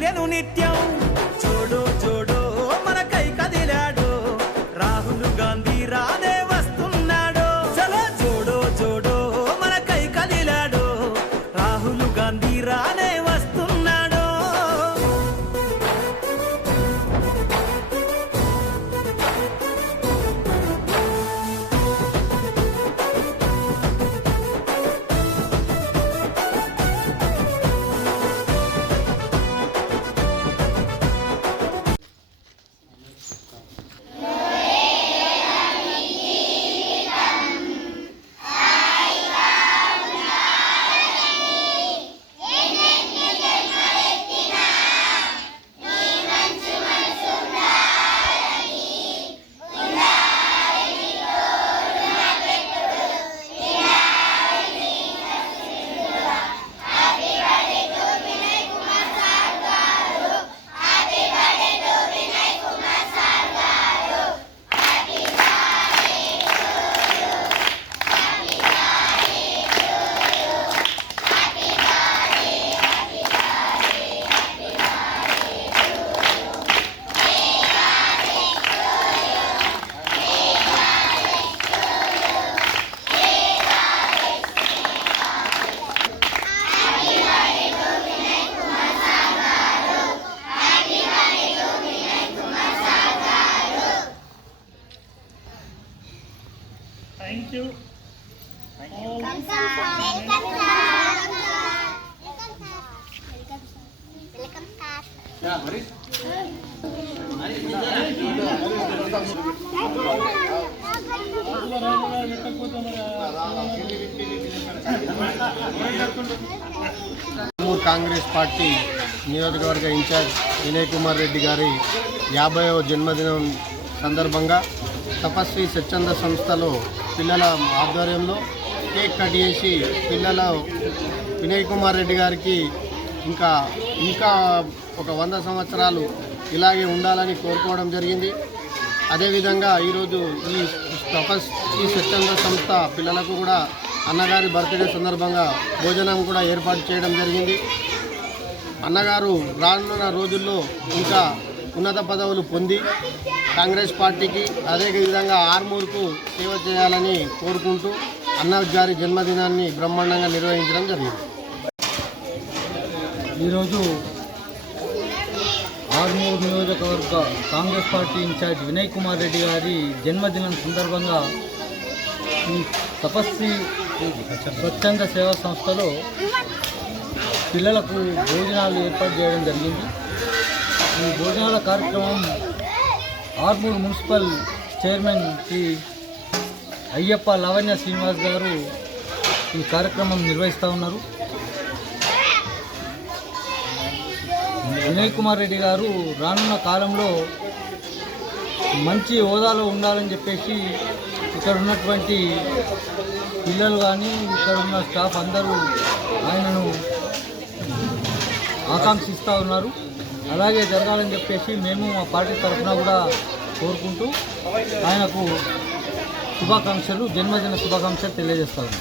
కదిలేను నిత్యం. చూడు చూడు మనకై కదిలాడు. రాహుల్ గాంధీ రానే వస్తున్నాడు. చలో చూడు చూడు మనకై కదిలాడు. రాహుల్ గాంధీ రానే థ్యాంక్ యూ కాంగ్రెస్ పార్టీ నియోజకవర్గ ఇన్ఛార్జ్ వినయ్ కుమార్ రెడ్డి గారి యాభైవ జన్మదినం సందర్భంగా తపస్వి స్వచ్ఛంద సంస్థలో పిల్లల ఆధ్వర్యంలో కేక్ కట్ చేసి పిల్లల వినయ్ కుమార్ రెడ్డి గారికి ఇంకా ఇంకా ఒక వంద సంవత్సరాలు ఇలాగే ఉండాలని కోరుకోవడం జరిగింది. అదేవిధంగా ఈరోజు ఈ తపస్ ఈ స్వచ్ఛంద సంస్థ పిల్లలకు కూడా అన్నగారి బర్త్డే సందర్భంగా భోజనం కూడా ఏర్పాటు చేయడం జరిగింది. అన్నగారు రానున్న రోజుల్లో ఇంకా ఉన్నత పదవులు పొంది కాంగ్రెస్ పార్టీకి అదేవిధంగా ఆర్మూర్కు సేవ చేయాలని కోరుకుంటూ అన్నగారి జన్మదినాన్ని బ్రహ్మాండంగా నిర్వహించడం జరిగింది. ఈరోజు ఆర్మూర్ నియోజకవర్గ కాంగ్రెస్ పార్టీ ఇన్ఛార్జ్ వినయ్ కుమార్ రెడ్డి గారి జన్మదినం సందర్భంగా ఈ తపస్వి స్వచ్ఛంద సేవా సంస్థలో పిల్లలకు భోజనాలు ఏర్పాటు చేయడం జరిగింది. ఈ భోజనాల కార్యక్రమం ఆర్మూర్ మున్సిపల్ చైర్మన్ శ్రీ అయ్యప్ప లావణ్య శ్రీనివాస్ గారు ఈ కార్యక్రమం నిర్వహిస్తూ ఉన్నారు. వినయ్ కుమార్ రెడ్డి గారు రానున్న కాలంలో మంచి హోదాలో ఉండాలని చెప్పేసి ఇక్కడ ఉన్నటువంటి పిల్లలు కానీ ఇక్కడ ఉన్న స్టాఫ్ అందరూ ఆయనను ఆకాంక్షిస్తూ ఉన్నారు. అలాగే జరగాలని చెప్పేసి మేము మా పార్టీ తరఫున కూడా కోరుకుంటూ ఆయనకు శుభాకాంక్షలు జన్మదిన శుభాకాంక్షలు తెలియజేస్తాము